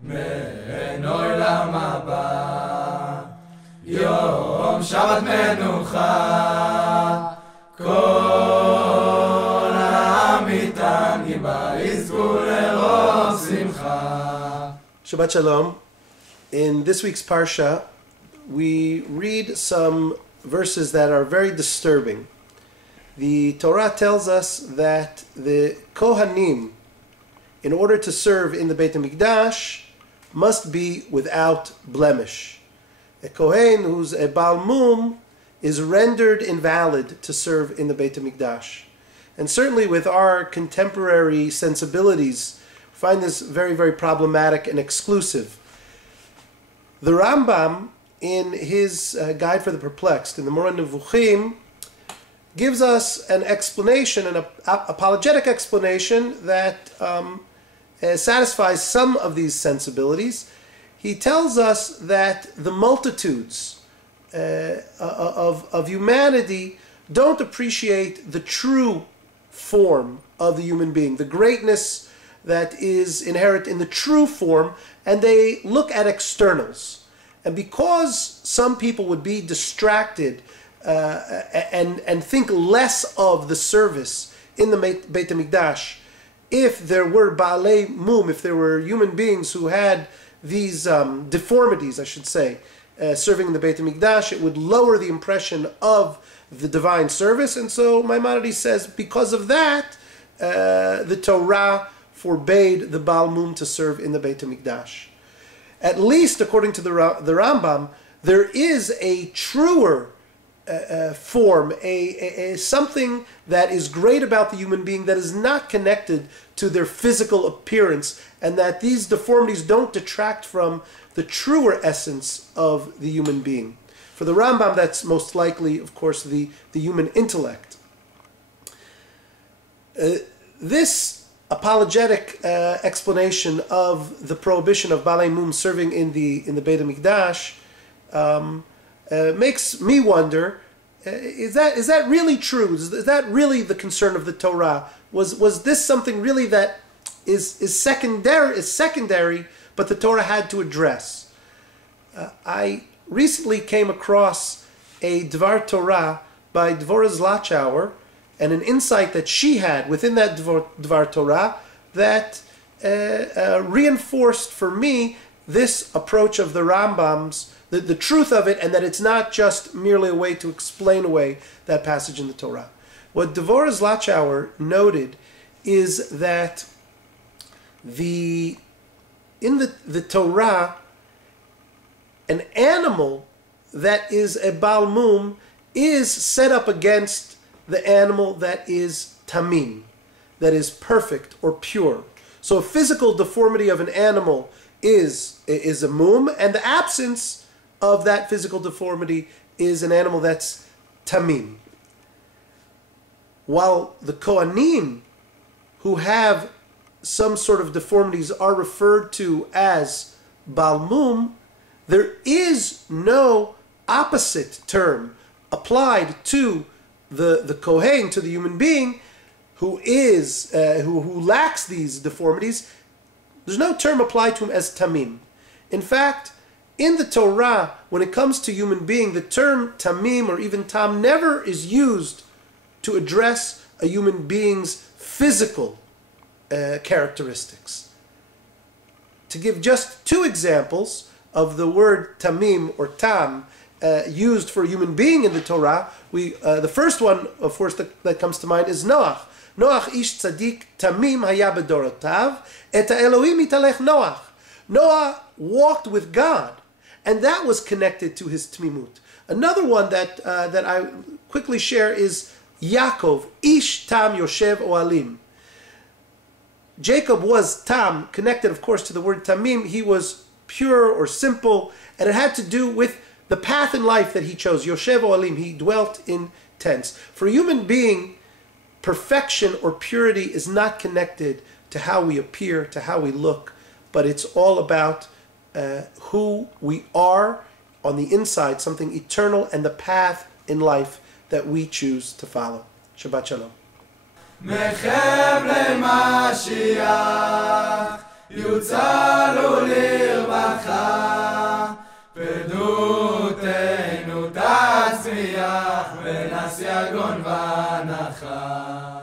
מעין עולם הבא, יום שבת מנוחה, כל העמיתן בה יזכו לרוב שמחה. Shabbat Shalom. In this week's Parsha, we read some verses that are very disturbing. The Torah tells us that the Kohanim, in order to serve in the Beit HaMikdash, must be without blemish. A Kohen who's a Baal Mum is rendered invalid to serve in the Beit HaMikdash. And certainly with our contemporary sensibilities, we find this very, very problematic and exclusive. The Rambam, in his Guide for the Perplexed, in the Moreh Nevuchim, gives us an explanation, an apologetic explanation that satisfies some of these sensibilities. He tells us that the multitudes of humanity don't appreciate the true form of the human being, the greatness that is inherent in the true form, and they look at externals. And because some people would be distracted and think less of the service in the Beit HaMikdash, if there were Baalei Mum, if there were human beings who had these deformities, I should say, serving in the Beit HaMikdash, it would lower the impression of the divine service. And so Maimonides says, because of that, the Torah forbade the Baal Mum to serve in the Beit HaMikdash. At least, according to the Rambam, there is a truer form, something that is great about the human being that is not connected to their physical appearance, and that these deformities don't detract from the truer essence of the human being. For the Rambam, that's most likely, of course, the human intellect. This apologetic explanation of the prohibition of Baalei Mum serving in the Beit HaMikdash makes me wonder, is that really true? Is that really the concern of the Torah? Was this something really that is secondary, but the Torah had to address? I recently came across a Dvar Torah by Dvorah Zlachauer, and an insight that she had within that Dvar Torah that reinforced for me this approach of the Rambam's, the truth of it, and that it's not just merely a way to explain away that passage in the Torah. What Dvorah Zlachauer noted is that in the Torah, an animal that is a Baal Mum is set up against the animal that is tamim, that is perfect or pure. So a physical deformity of an animal is a mum, and the absence of that physical deformity is an animal that's tamim. While the Kohanim, who have some sort of deformities, are referred to as Baal Mum, there is no opposite term applied to the Kohen, to the human being who lacks these deformities. There's no term applied to him as tamim. In fact, in the Torah, when it comes to human being, the term tamim or even tam never is used to address a human being's physical characteristics. To give just two examples of the word tamim or tam used for a human being in the Torah, the first one, of course, that comes to mind is Noach. Noach ish tzadik tamim haya bedorotav, et ha'Elohim italech Noach. Noah walked with God, and that was connected to his tmimut. Another one that I quickly share is Yaakov, ish tam yoshev oalim. Jacob was tam, connected, of course, to the word tamim. He was pure or simple, and it had to do with the path in life that he chose. Yoshev oalim, he dwelt in tents. For a human being, perfection or purity is not connected to how we appear, to how we look, but it's all about who we are on the inside, something eternal, and the path in life that we choose to follow. Shabbat Shalom. מחב למשיח יוצא לו יגון ונחה